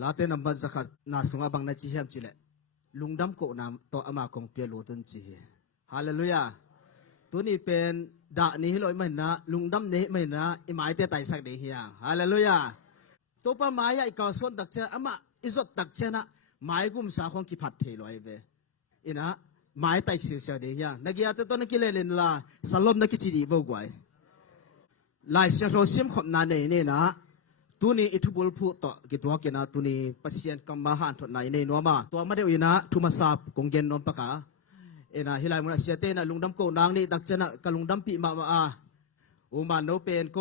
ลาเตนับบัตรสักนาสงะบังนาจีเฮมจิเลลุงดำโกนามตัวอามาคงเปียโลตันจีฮาเลลูยาตัวนี้เป็นดานี้ลอยไม่นะลุงดำนี้ไม่นะอิหมายเตไตสักเดียฮาเลลูยาตัวป้าหมายอีกาวส่วนตักเจอามาอิสดตักเจนะหมายกุมสาของกิพัดเทลอยเวอินะหมายไตเสียเสียเดียนักยาเตตัวนักกิเลนลาสลมนักกิจดีบ่กวยลายเสียโรซิมขบนาในนี่นะตัวนี้อิทุบุลพูต่อกิตัวกินะตัวนี้ปัสยันกัมมาหันทนในนัวมาตัวมาเดียวอินะทุมาสาบกงเกนนนปะกาเอ็นะฮิลายมุนัสเซเตนะลุงดำโกนางนี่ตักเจนะกลุงดำปีมาอุมาโนเป็นโก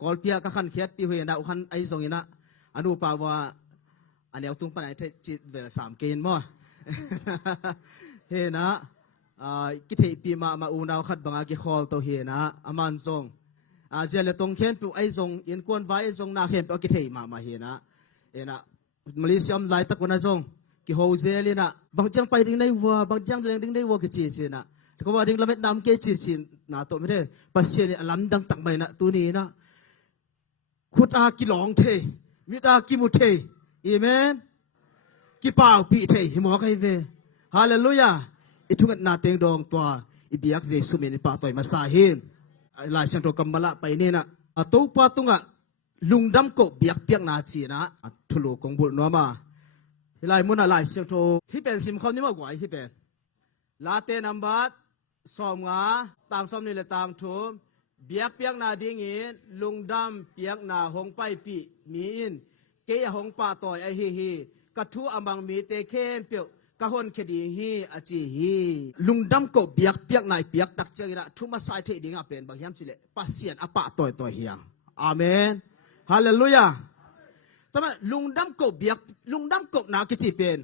กอลเปียกขันเขียดปีเฮนะอุขันไอซงอินะอนุปาวาอันนี้เอาตุ้งปนัยจิตเวล3 เกณฑ์มั้งเฮนะกิเทปีมาอุนาวขัดบังอากิคอลตัวเฮนะอามันซงเจเลตงเขียนปูไอซงอินกวนไว้ซงนาเขียนปูกิเทมาเฮนะเฮนะมาเลเซียมไล่ตะกุนซงกิโฮเซลีนะบางจังไปดิ้งได้วัวบางจังเลี้ยงดิ้งได้วัวกิจีสินะแต่ก็ว่าดิ้งละเม็ดน้ำเกจิสินะตัวไม่ได้ปัสเซียนี่ลำดังตักไปนะตัวนี้นะขุดอากิหลงเทมิตากิมุเทเอเมนกิป่าวปีเทหิมอใครเวฮาเลลูยาอิทุกนาเตงดองตัวอิบิยักเจสุเมนิปาตัวมาสาหินลายเส้นโรกัมบละไปนี่นะตัวปาตุงะลุงดำก็เบียกเปียกนาจีนะทุลุกงบุลนัวมาลายมุนลายเส้นโรฮิเป็นสิมคอมนี่มากกว่าฮิเป็นลาเตนัมบัดสอมงาต่างสอมนี่เลยต่างทุมเบียกเปียกนาดิ้งอินลุงดำเปียกนาหงไปปีมีอินเกียหงป่าต่อยไอฮีกระทู้อมังมีเตเข้มเปียวกะฮอนคดีฮีอจีฮีลุงดำก็เบียกเปียกนายเปียกตักเจอนะทุมาสายเทดิ้งเป็นบางยามสิเลปัสเซียนอปะต่อยเฮียอาเมนฮาเลลูยาแต่ว่าลุงดำก็เบียกลุงดำก็นากิจิเป็น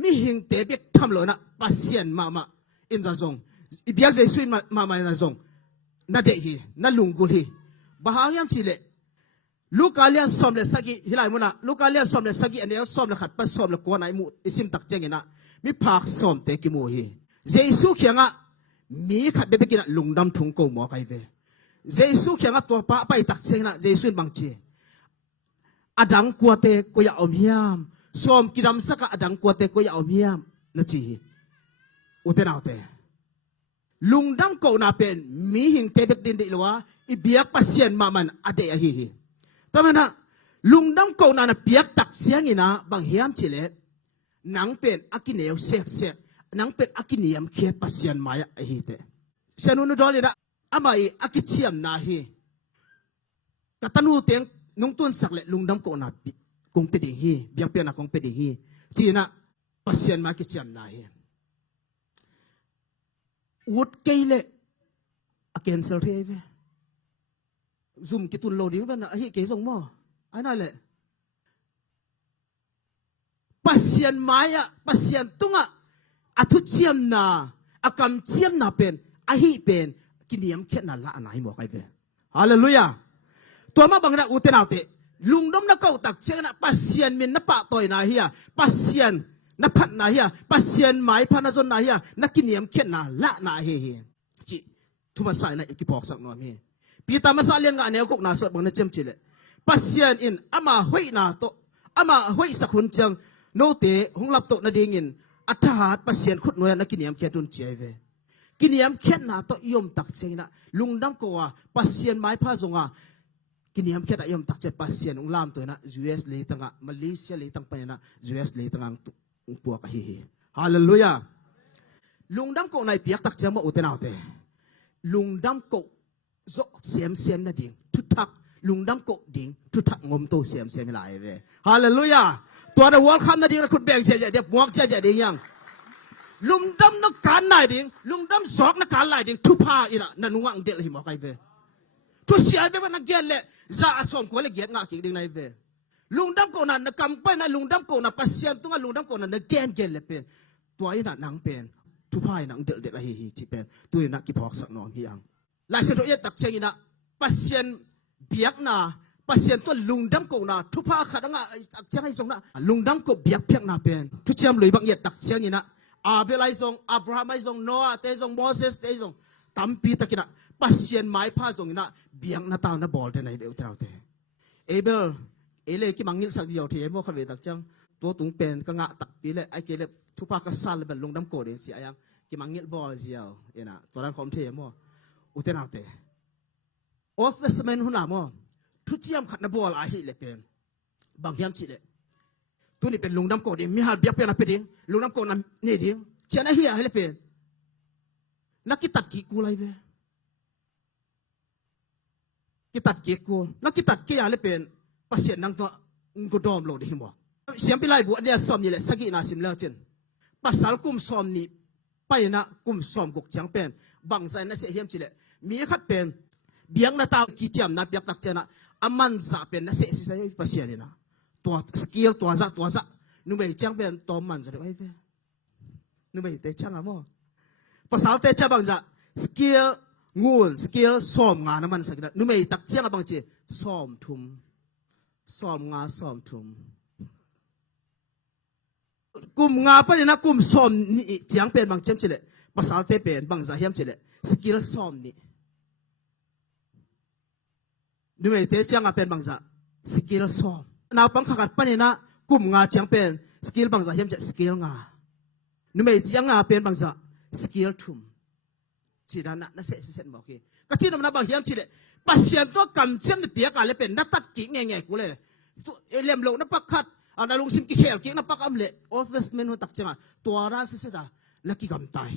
มีหิงเตเบียกทำเลยนะปัสเซียนมาอินซาซงเบียกใจสุยมาอินซาซงนาเดฮีนาลุงกุลีบางยามสิเลลูกาเลียนสอมเลสกี้ฮิลายมุนะลูกาเลียนสอมเลสกี้อันนี้สอมเลขัดปัสสอมเลกวนไอมุอิสิมตักเจงินะมีผักสอมเตกิมูฮีเจสุเขียงะมีขัดเบเบกินะลุงดำทุงโกหมอไกเวเจสุเขียงะตัวป้าไปตักเจงินะเจสุนบังเจอดังกัวเตกุยาอมฮิมสอมกิดำสักอดังกัวเตกุยาอมฮิมนั่นจีอุเทนาเตลุงดำโกนาเป็นมีหิงเตเบกดินดิลวะอิเบียกปัสเซียนมามันอเดยฮีแต่เมื่อนะลุงดำโกนาเปียกตักเสียงนะบางเฮียมจิเลหนังเป็นอากิเนียวเสกหนังเป็นอากิเนียมเขียปัสเซียนมายะไอฮีเตเซนุนดอลีนะอามาอีอากิเชียมนาฮีกตันูเตียงนุ่งตุนสักเลลุงดำโกนาคงเป็นดีฮีเบียงเปียนะคงเป็นดีฮีจีนะปัสเซียนมากิเชียมนาฮีอุดเกยเลอาเกนเซลเทเวซุ่มกิตุนโลดิ้งเป็นอะฮิเกยส่งหม้อไอ้นั่นแหละปัสเซียนไม้อะปัสเซียนตุงอะอัทุเชียมนาอากำเชียมนาเป็นอะฮิเป็นกินเนียมแค่นั่นละอันไหนบอกไอ้เป็นฮาเลลูยาตัวมาบังนะอุเทนาเตลุงดมนักเก่าตักเชียงนะปัสเซียนมินนับปะต่อยนาเฮียปัสเซียนนับพันนาเฮียปัสเซียนไม้พันนาจนนาเฮียนักกินเนียมแค่นั่นละนาเฮียจิทุมาใส่นะอีกบอกสักหน่อยมีปีตามาสาเลียนกันเนี่ยก็น่าสวดบังนะเจมจิเลปัสเซียนอินอามาห้อยนาโตอามาห้อยสักคนจังโนเตหงลับโตนาดิ่งอินอัฐหัดปัสเซียนขุดหน่วยนักกินยามแค่ดุนเจเวกินยามแค่นาโตยมตักเซนะลุงดำก็ว่าปัสเซียนไม้ผ้าทรงอ่ะกินยามแค่ยมตักเจปัสเซียนองลามตัวนะ US เลยตั้งอ่ะมาเลเซียเลยตั้งไปนะ US เลยตั้งองปัวกะฮีฮาเลลูยาลุงดำก็ในเปียกตักเจมาอุตนาเตลุงดำก็เสียมนะดิ่งทุทักลุงดำกดิ่งทุทักงมโตเสียมไม่หลายเว้ฮาเลลูยาตัวเดวัวขันนะดิ่งนะคุณแบ่งเสียเดี๋ยวมวกเสียดิ่งยังลุงดำนักการนายดิ่งลุงดำสอกนักการนายดิ่งทุพาอีน่ะนันวังเดลหิมอกไอเว้ทุเสียไปว่านักเกลเล่จะอาสมกว่าเล็กเกียงากิ่งดิ่งนายเว้ลุงดำก็นันนักกำไปนะลุงดำก็นักปัสเซียนตัวลุงดำก็นันนักเกลเล่เป็นตัวอีน่ะนางเป็นทุพาอีน่ะเดลอะไรฮีจิเป็นตัวอีน่ะกี่พอกสักนองเฮียงลายเส้นตัวเอตักเชงนะปัสเซียนเบียกนาปัสเซียนตัวลุงดำกูนาทุพาขัดงาตักเชงให้ส่งนะลุงดำกูเบียกเพียงนาเป็นทุเชียมลุยบางเอตักเชงนะอาเบลไอส่งอับราฮัมไอส่งโนอาเตส่งโมเสสเตส่งตั้มปีตะกินะปัสเซียนไม้ผ้าส่งนะเบียงนาตาวนาบอลเท่าไหนเดียวเท่าเตเอเบล เอเล่กิมังงิลสักเดียวเทียมว่าเขาเวตักจังตัวตุงเป็นก็งะตักปีเล่ไอเกเล่ทุกภาคก็สั่นเลยเป็นลงน้ำโกดเองสิอายังกิมังงิลบอลเดียวเอ็นะตัวนั้นของเทียมว่าอุตนาเตโอสเตสเมนหุ่นน่ะมั้งทุกเจียมขัดนบอลอาหิเลเป็นบางยามจิเลตัวนี้เป็นลงน้ำโกดเองมีหาเบียบเป็นอะไรเป็นลงน้ำโกดนั่นนี่เดียวเจ้าหน้าที่อะไรเป็นนักกิตัดกี่กูอะไรเว้กิตัดเกี่ยกูนักกิตัดเกี่ยอะไรเป็นภาษาหนังตัวกูดอมโหลดหิมวเสียงพิไลบัวเนี่ยซ้อมนี่แหละสกินาสิมแล้วเช่นภาษากุมซ้อมนี่ไปนะกุมซ้อมกุกจังเป็นบางใจน่ะเสียเฮียมจิเลมีขัดเป็นเบียงน่ะตากิจามน่ะเบียกตักเจนะอามันจะเป็นน่ะเสียสิใส่ภาษาเนี่ยนะตัวสกิลตัวจะนุ่มไปจังเป็นตัวมันจะได้ไว้เว้นุ่มไปเตะจังอะมั้งภาษาเตะจังบางจะสกิลงูสกิลซ้อมงานมันสักนิดนุ่มไปตักจังบางจีซ้อมทุ่มซ้อมงานซ้อมทุ่มกุมงาปะเนี่ยนะกุมซ้อมนี่จียงเป็นบางเจมจิเลภาษาเตะเป็นบางจะเฮียมจิเลสกิลซ้อมนี่นุ่มไปเตะจังเป็นบางจะสกิลซ้อมนาปังขัดปะเนี่ยนะกุมงาจียงเป็นสกิลบางจะเฮียมจิสกิลงานุ่มไปจียงงาเป็นบางจะสกิลทุ่มจีด้านนั้นน่ะเสียบอกกี้ก็จีนมันบางเฮียมจิเลปัสยันตัวกำเชื่อมเดียกันเลยเป็นนักตัดกิ่งแง่กูเลยตัวเล่มโลนับปักขัดอันนั้นลุงซิมกิเขลกิ่งนับปักอำเล่ออฟเวสเมนหุ่นตักจังตัวร้านเสียดาลักกี้กำตาย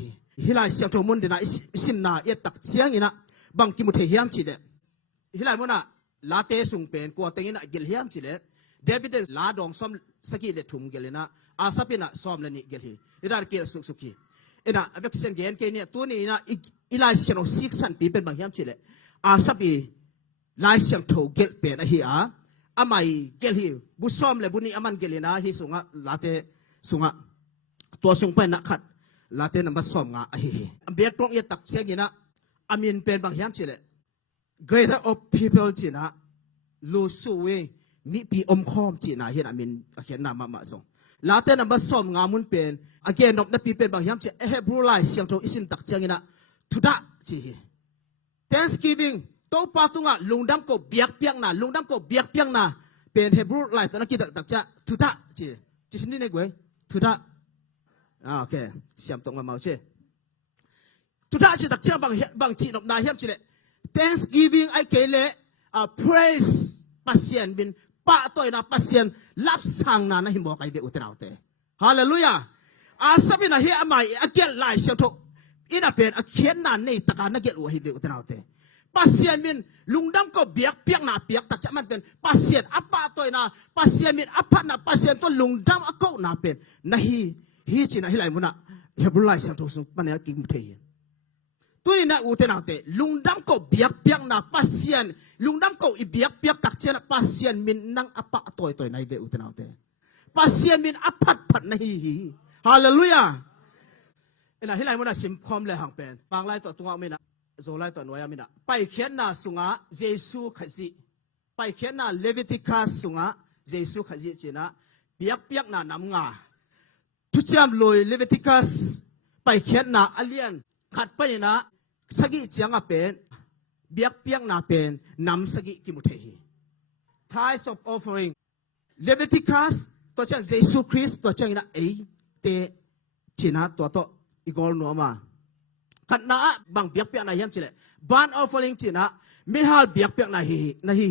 ฮิลายเสียงตัวมันเดน่ะสิมนาเอตักเสียงอีน่ะบางกิมุเทียมจิเลฮิลายมันน่ะลาเตสุงเป็นกัวเต็งอีน่ะกิลเฮียมจิเลเดวิดลาดองซ้อมสกีเลทุ่มกิลนะอาซาปิน่ะซ้อมเลยนี่กิลฮีอีน่ะกิลสุกี้อีน่ะเวกเซนเกนเกเนี่ยตัวนี้น่ะอีลายเสียงซิกสันปีเป็นบางเฮียมจิเลอาซาปีลายเสียงโถเกลเป็นอะฮีอาอาไม่เกลฮีบุษอมเลยบุนี่อามันเกลินะฮีสุงะลาเตสุงะตัวสุงไปนักขัดลาเตนับสอมงะอะฮีเบียดตรงเอตักเสียงนะอามินเป็นบางอย่างจิเล greater of people จินะลูสูเวมีปีอมคอมจินะเห็นอามินเขียนนามมาส่งลาเตนับสอมงามุนเป็นอาเกนนบนับปีเป็นบางอย่างจิเฮบรูไลเสียงโถอิสิมตักเสียงนะทุดะจิ Thanksgivingตัวปาตุงะลุงดำก็เบียกเปียงนะลุงดำก็เบียกเปียงนะเป็นเฮบรูไลตอนนั้นกินตักจะทุดะจีจีสินนี่เนี่ยกูทุดะโอเคเสียมตรงมาเมาเช่ทุดะจีตักเจ้าบางจีนบนายเฮียมจีเลย Thanksgiving ไอเกเลpraise ปัสเซียนบินป้าตัวน่ะปัสเซียนรับสั่งน่ะนะหิมบอกไอเวอุตนาเตฮาเลลูยาอาสบินะเฮียไม่อาเกลไลเสียทุอินาเป็นอาเขียนน่ะในตะการนักเกลวะฮิเวอุตนาเตปัสเซียนมินลุงดำก็เบียกเปียกหนาเปียกตักจะมันเป็นปัสเซียนอัปปะตัวน่ะปัสเซียนมินอัปปะน่ะปัสเซียนตัวลุงดำอักก็น่ะเป็นนะฮีจีน่ะฮิไลมุนะเฮบรูไลสังทุสุปันเนี่ยกิมุเทียนตัวนี้น่ะอุตนาเตลุงดำก็เบียกเปียกน่ะปัสเซียนลุงดำก็อีเบียกเปียกตักจะน่ะปัสเซียนมินนั่งอัปปะตัวในเวอุตนาเตปัสเซียนมินอัปปัดนะฮีฮาเลลูยาเอ็นะฮิไลมุนะสิมคอมเลยห่างเป็นบางไลตัวตัวไม่นะโซไลตัวหน่วยมินะไปเขียนน่ะสุงะเยซูขจิไปเขียนน่ะเลวิติคัสสุงะเยซูขจิจีนะเปียกน่ะนำงาทุกจำลอยเลวิติคัสไปเขียนน่ะอเลียนขัดไปนะสกิจียงเป็นเปียกน่ะเป็นนำสกิกิมุเทฮี Tithes of offering เลวิติคัสตัวเจ้าเยซูคริสต์ตัวเจ้านะเตจีนะตัวอีกอลนัวมาขันน่ะบางเบียกน่ะยังจิเลบ้านออฟฟิงจีน่ะไม่ฮัลเบียกน่ะฮี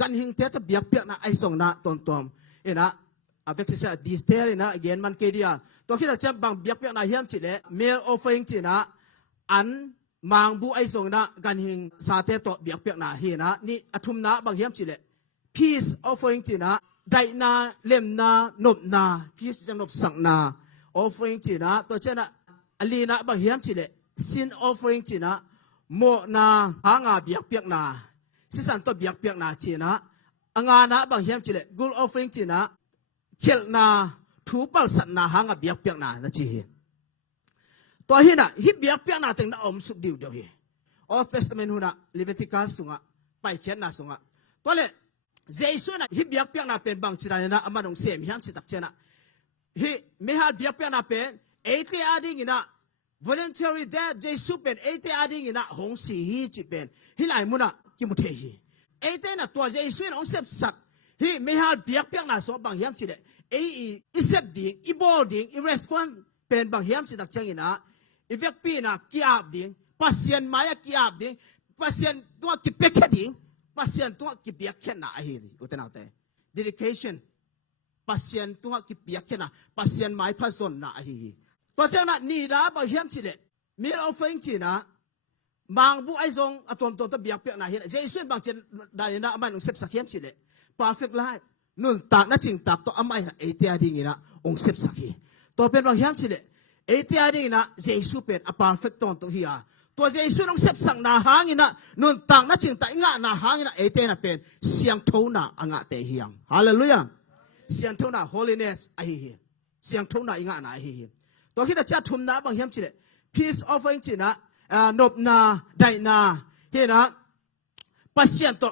กันหิงเตะเบียกน่ะไอส่งน่ะตอมเอ็นะอาเวกเสียดิสเทลน่ะเกณฑ์มันเกดียตัวที่จะบางเบียกน่ะยังจิเลเมลออฟฟิงจีน่ะอันมังบูไอส่งน่ะกันหิงซาเตตัวเบียกน่ะฮีนะนี่อทุมน่ะบางยังจิเล peace offering จีน่ะได้น่ะเล่มน่ะนบน่ะ peace จะนบสังน่ะ offering จีน่ะตัวเจ้าน่ะอลีน่ะบางยังจิเลsin offering จีนะโมนาหางาเบียกนาสิสันตัวเบียกนาจีนะงานะบางเฮียมจีเลย good offering จีนะเขียนนาถูปัลสันนาหางาเบียกนานะจีตัวเฮียนะฮิเบียกนาถึงน่ะอมสุดเดียวเฮีย Old Testament หุ่นน่ะ Leviticus สุงะไปเขียนนาสุงะตัวเลยเจสุน่ะฮิเบียกนาเป็นบางจีนะอามันองเสียมเฮียมจีตักเจนะฮิไม่ฮัลเบียกนาเป็นเอทีอาดิ้งนะvoluntary death เจสุเป็นเอเตอดิ้งนะหงสีจีเป็นฮิไลมุนะกิมุเทฮีเอเตนะตัวเจสุนองเสพสัก hi me hal piak na so bang hiam chi le i sep ding i bol ding i respond pen bang hiam chi tak chang ina i vek pi na kiap ding pasien maya kiap ding pasien to ki pek ding pasien to ki piak na hi uten autte dedication pasien to ki piak na pasien mai phason na hi to chang na ni da bang hiam chi le mi offering chi na mang bu ai zong atom to ta biak piak na hi jesu bang chen da na man ong sep sakhiam chi le perfect life nun ta na ching tak to amai na etia ding ina ong sep sakhi to pen bang hiam chi le etia ding na jesu pen a perfect ton to hi a to jesu ong sep sang na hang ina nun tang na ching ta nga na hang ina etia na pen siang tho na anga te hiang hallelujah siang tho na holiness a hi hi siang tho na inga na hi hi to hi da cha thum na bang hiam chi le peace offering chi na nộp na đại na hi na pasien to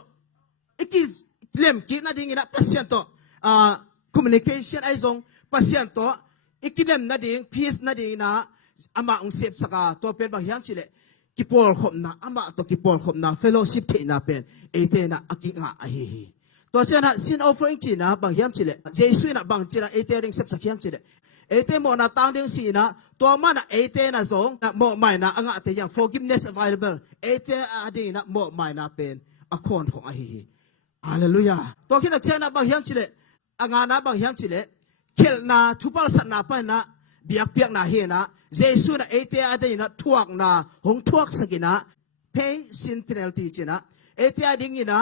ikis lem ki na ding ina pasien to communication ai zong pasien to ikilem na ding peace na ding na ama ong sep saka to pen bang hiam chile kipol khom na ama to kipol khom na fellowship the na pen ete na akinga a hi hi to chen sin offering chi na bang hiam chile jesu na bang chila ete ring sep sakhiam chile ete mo na tang ding si na to ma na ete na zong na mo mai na anga te yang forgiveness available ete adi na mo mai na pen a khon khong a hi hi hallelujah to khina chena bang hiam chile anga na bang hiam chile khel na thupal sat na pa na biak piak na hi na jesu na ete adi na thuak na hong thuak sakina pay sin penalty china ete adi ngina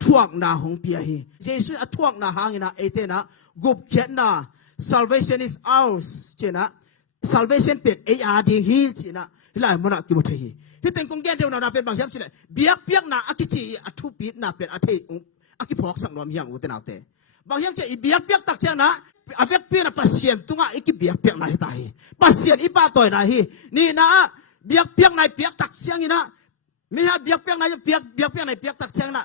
thuak na hong pia hi jesu a thuak na hangina ete na gup khet na salvation is ours chena salvation pet ding hi chena hilai mona ki mothei hi hiteng kong gen deu na pen bang hiam chile biak piak na akichi athu pi na pen athei aki phok sang nom hiang uten autte bang hiam che i biak piak tak chang na avek pi na pasien tunga iki biak piak na hi ta hi pasien i pa toy na hi ni na biak piak na piak tak siang ina mi ha biak piak na biak piak na piak tak chang na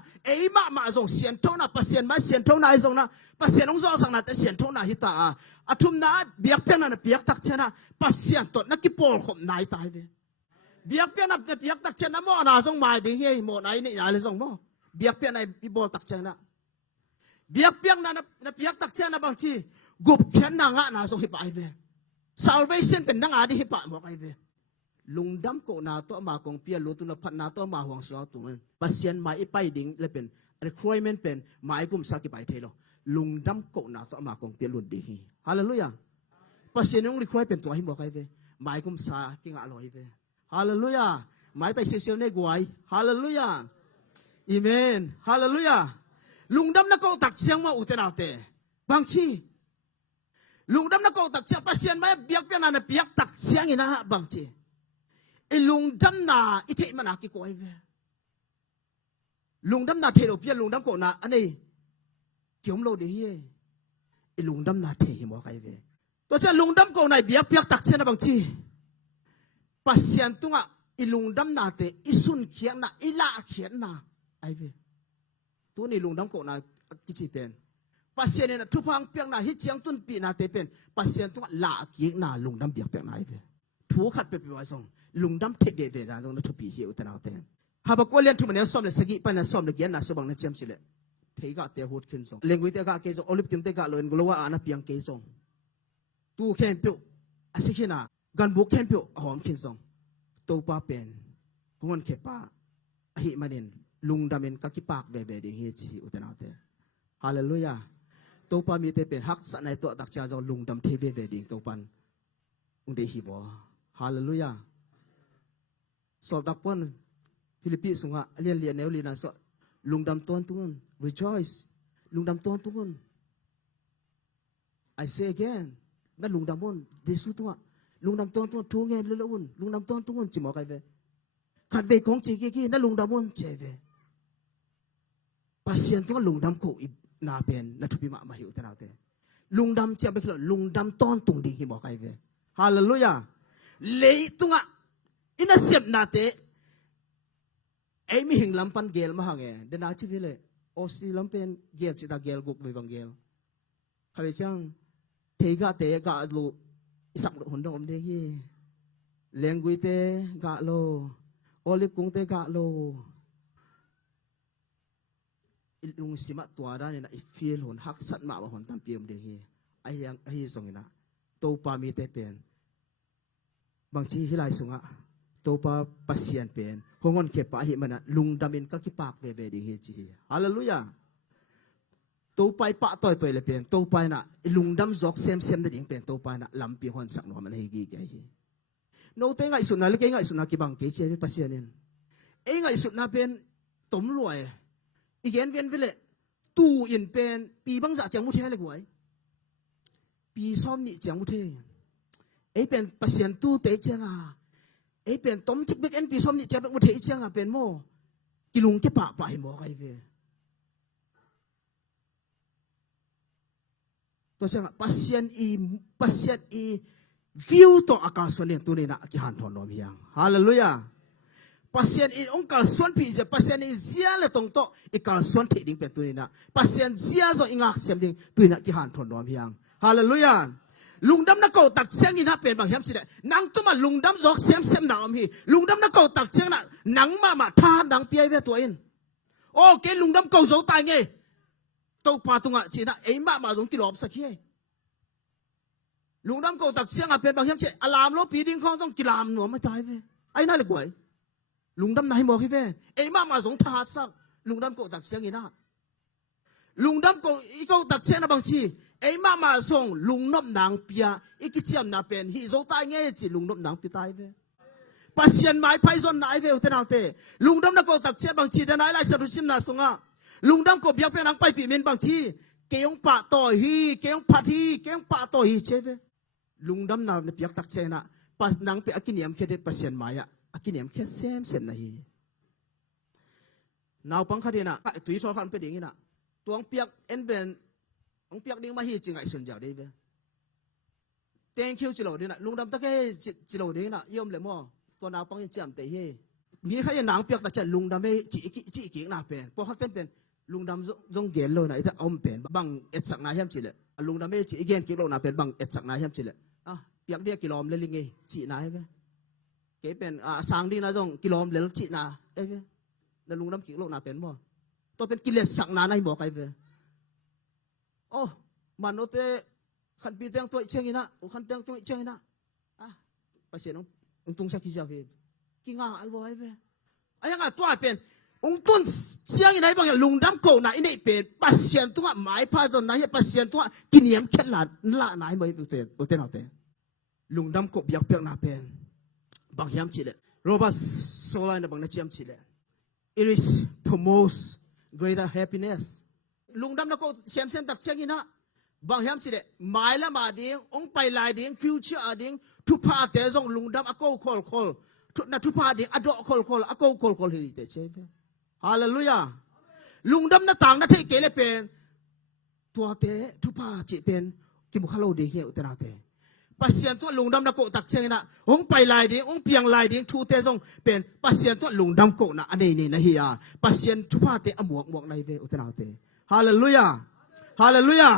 ma zong sian tho na pasien ma sian tho na ai zong na pasien ong zo sang na te sian tho na hi ta athum na biak piak na piak tak chana pasien to na ki pol khom nai ta hi biak piak na piak tak chana mo na zong mai ding hi mo nai ni ya le zong mo biak piak na i bol tak chana biak piak na piak tak chana bang chi gup khen na nga na zong hi pa ai ve salvation pen na nga di hi pa mo kai ve lungdam ko na to ma kong pia lo tu na phat na to ma huang so tu pasien mai i pai ding le pen requirement pen mai kum sa ki pai thelo lungdam ko na to ma kong pia lu di hi hallelujah pasien ong require pen to hi mo kai ve mai kum sa ki nga loi ve hallelujah mai tai se ne guai hallelujah amen hallelujah lungdam na ko tak siang ma uten autte bang chi lungdam na ko tak siang pasien mai biak pian na biak tak siang ina bang chi lungdam na ite mana ki ko ai ve lungdam na thelo pia lungdam ko na anei kiom lo de hi lungdam na the hi mo kai ve to cha lungdam ko nai biak piak tak chen bang chi pasien tunga lungdam na te isun khiang na ila khian na ai ve tu ni lungdam ko na ki chi pen pasien na thupang piak na hi chiang tun pi na te pen pasien tunga la ki na lungdam biak piak na ai ve thu khat pe pe wa song lungdam the de de da jong na thu pi hi utan autte ha ba ko len thu mane som le sagi pa na som le gen na so bang na chem chile thei ga te hut khin song lengui te ga ke so olive ting te ga loin golowa ana piang ke song tu khen pyo asikhina gan bu khen pyo hom khin song to pa pen ngon khe pa hi manin lungdamen ka ki pak ve ve ding hi chi utan autte hallelujah to pa mi te pen hak sa nai to tak cha jong lungdam the ve ve ding to pan ung de hi bo hallelujah sol dak pon Philippi sunga lian neu lina so lungdam ton tungun rejoice lungdam ton tungun I say again na lungdam mon desu tunga lungdam ton tungun thu nge le un lungdam ton tungun chi mo kai ve khat ve kong chi ki na lungdam mon che ve pasien tunga lungdam ko na pen na thupi ma hi utana te lungdam che be khlo lungdam ton tung ding hi mo kai ve hallelujah le tunga ina sep na te ai mi hing lampan gel ma hange de na chi vile o si lampen gel chi ta gel guk ve bang gel khabe chang theiga te ga lu isak hun dong om de hi lengui te ga lo olive kung te ga lo ลุงสิมาตัวด้านนี่นะอีฟีลหนหักสัตมาว่าหนตามเปียมเดียงไอ้ยังไอ้ส่งนะโตปามีแต่เป็นบางทีที่ไรส่งอะโตปาปัสเซียนเป็นหงอนเก็บปะหิมันนะลุงดำเองก็คิปากเวเวดีเฮจีฮาเลลูยาโตไปปะต่อยเลยเป็นโตไปนะลุงดำจอกเซมได้ยิงเป็นโตไปนะลำปีหอนสักหน่อมันให้กี่แก่ยี่โนเตงไงสุดนะเล็กไงสุดนะกี่บางเกจเวปัสเซียนเองไงสุดนะเป็นตมรวยอีกเย็นเวียนเวลตู้อินเป็นปีบังจะจังมุเทเลยกวยปีซ้อมนี่จังมุเทไอ้เป็นปัสเซียนตู้เตจังอ่ะไอ้เป็นต้มจิกเบกเอ็นปีซ้อมนี่จังมุเทจังอ่ะเป็นโมกิลุงเก็บปะไปหมอไอ้เวตัวจังปัสเซียนอีวิวตัวอากาศส่วนเลี้ยงตัวนี้นะกี่หันทอนนอมยังฮาเลลูยาpasien in ongkal suan pi je pasien in zia le tong to ikal suan the ding pen tuina pasien zia zo ingak sem ding tuina ki han thon nom hiang hallelujah lungdam na ko tak seng in ha pen bang hiam si de nang tuma lungdam zok sem na om hi lungdam na ko tak seng na nang ma tha nang pi ai ve to in o ke lungdam ko zo tai nge to pa tunga chi na ei ma zong ki lop sakhi lungdam ko tak seng a pen bang hiam che alam lo pi ding khong zong ki lam no ma tai ve ai na le kwaiลุงดำนายบอกให้เว้เอ้มาสงทาสักลุงดำก็ตักเสียงอีน่ะลุงดำก็อีก็ตักเสียงนะบางทีเอ้มาส่งลุงนบนางเปียอีกิเชียมนาเป็นฮิโซตายเงี้ยจีลุงนบนางปีตายเว้ปัสเซียนไม้ไพ่ซอนนายเว้อุตนาเตลุงดำนักก็ตักเสียงบางทีแต่นายไล่สรุปซิมนาสงะลุงดำก็เบียกเป็นนางไปฝีเมนบางทีเกี่ยงปะต่อฮีเกี่ยงพัดฮีเกี่ยงปะต่อฮีเชฟเว้ลุงดำนาเปียกตักเสียงนะปัสนางเปียกินเนียมเคเดปัสเซียนไม้อะกินเนี่ยแค่เซมนะฮีนาวปังคดีน่ะตุยทอขันเป็นอย่างนี้น่ะตัวองเปียกเอ็นเป็นองเปียกดิ้งมาฮีจริงไอส่วนเจ้าได้เว้เต็งคิวจิโร่ดีน่ะลุงดำตะแค่จิโร่ดีน่ะย่อมเลยมั่วตัวนาวปังยังจำแต่เฮมีใครยังนางเปียกแต่จะลุงดำไม่จีกิ่งน่ะเป็นพอเขาเต้นเป็นลุงดำจงเกลเลยน่ะไอ้ถ้าอมเป็นบังเอ็ดสักนายแฮมจิเลยลุงดำไม่จีเกนกิโลน่ะเป็นบังเอ็ดสักนายแฮมจิเลยอ่ะเปียกเดียกิโลมเลยลิงไงจีนายเว้เก๋เป็นสางดีนะจงกิโลมเลลจินาเอ้ยแล้วลุงน้ำกิโลนาเป็นบ่ตัวเป็นกิเลสสักนาในบอกไอ้เว้โอ้มันโนเตขันปีเตียงตัวเชียงอีนะขันเตียงตัวเชียงอีนะไปเสียน้องตุงสักกี่เจ้าเว้กี่งาไอ้บ่ไอ้เว้ไอ้ยังไงตัวเป็นองตุนเชียงอีไหนบางอย่างลุงน้ำโกน่ะอีนี่เป็นปัสเซียนตัวหมายพาจนไหนปัสเซียนตัวกินเยี่ยมแค่ละไหนบ่ไอ้เต้เอาเต้ลุงน้ำโกเบียกเปียกนาเป็นบางยามจิเลโรบัสโซลาในบางนาจิมจิเล it is promotes greater happiness ลุงดำนักก็เสียมเส้นตักเสียงอีนะบางยามจิเลหมายละมาดิ้งองไปลายดิ้งฟิวเจอร์ดิ้งทุพาเตะจงลุงดำอโก้คอลทุนทุพาดิ้งอดอคอลอโก้คอลเฮลิเตเชฟฮาเลลูยาลุงดำนักต่างนักเทเกเลเป็นตัวเตะทุพาจิเป็นกิมุขโลดีเฮียอุตนาเตปัสเซียนตัวลุงดำนักโกตักเชงนะองไปลายดิ้งองเปียงลายดิ้งทูเตจงเป็นปัสเซียนตัวลุงดำโกนะอันนี้นะเฮียปัสเซียนทุพาเตอหมวกในเวอุตนาเตฮาเลลูยาฮาเลลูยา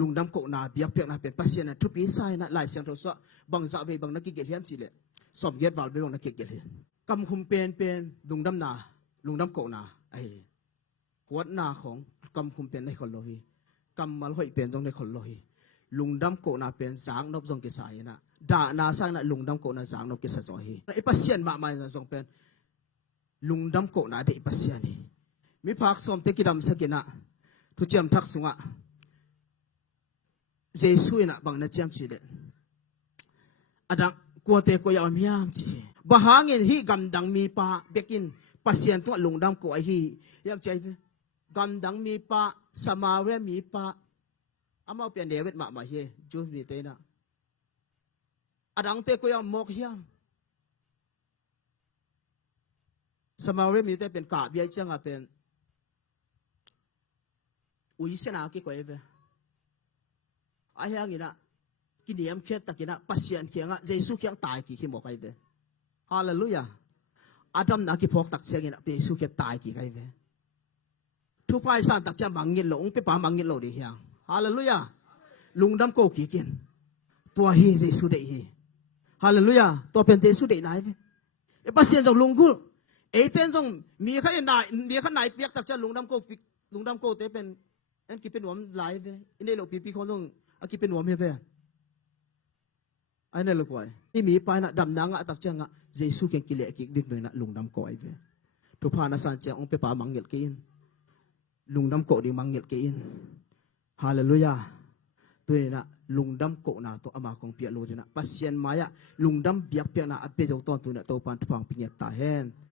ลุงดำโกนะเบียกเปียกนะเป็นปัสเซียนนะทุปีไซนะลายเสียงโทรศัพท์บางจะเวบางนักกิจเฮียมสิเลสอบเย็ดบาลไปบางนักกิจเฮียกำคุมเป็นลุงดำนาลุงดำโกนะไอ้หัวหน้าของกำคุมเป็นในคนโลหิกำมาลอยเป็นตรงในคนโลหิลุงดำโกนาเป็นสางนบทรงกิสายนะด่านาสร้างนะลุงดำโกนาสางนบกิสจอยไอ้ปัสเซียนมาไม่ทรงเป็นลุงดำโกนาเด็กปัสเซียนี่มีพักสมเตกิดำสกินะทุจมทักสุงะเจสุยนะบางนัจมสิเลอดังกัวเตกวยามยามจีบะหาเงินฮีกำดังมีปาเบกินปัสเซียนตัวลุงดำโกไอฮียามใจกำดังมีปาสมาเวมีปาอามาเปลี่ยนเดวิดมาเฮจูมีเตนะอดังเตกุยามกเฮียมสมาเรมีเตเป็นกาเบียจังอ่ะเป็นอุยเสนากี่กว่าเอเวไอ้ยังงี้นะกินเยี่ยมเคียตะกินะปัสเซียนเคียงอ่ะเยซูเคียงตายกี่ขี้หมกไอเวฮาเลลูยาอาดัมนักกี่พกตักเสียงงี้นะเยซูเคียงตายกี่ไอเวทุกภายสานตักจะมังเงินหลงไปป่ามังเงินหลงดีเฮียงฮาเลลูยาลุงดำโกกี่กินตัวเฮเยซูเดฮีฮาเลลูยาตัวเป็นเยซูเดไหนเวไอ้ปัสเซียนจากลุงกูไอ้เต้นจงมีข้างไหนเปียกตักจะลุงดำโก ลุงดำโกเตเป็นอันกิเป็นหวมไลฟ์อันนี้เราปีคนลงอันกิเป็นหวมเฮเวอันนี้เรากว่านี่มีไปนะดำนางอ่ะตักเจ้างอ่ะเยซูเก่งกิเลสกิวิ่งไปนะลุงดำโกไอเวทุพานาสันเจ้าองไปป่ามังเงลกินลุงดำโกดีมังเงลกินฮาเลลูยาตัวนี้นะลุงดำโกนะตัวอามาของเปียโลดีนะปัสเซียนมายะลุงดำเบียกเปียนะอเปจงตอนตัวเนี่ยตัวปานทุพังปิญญาตาเฮน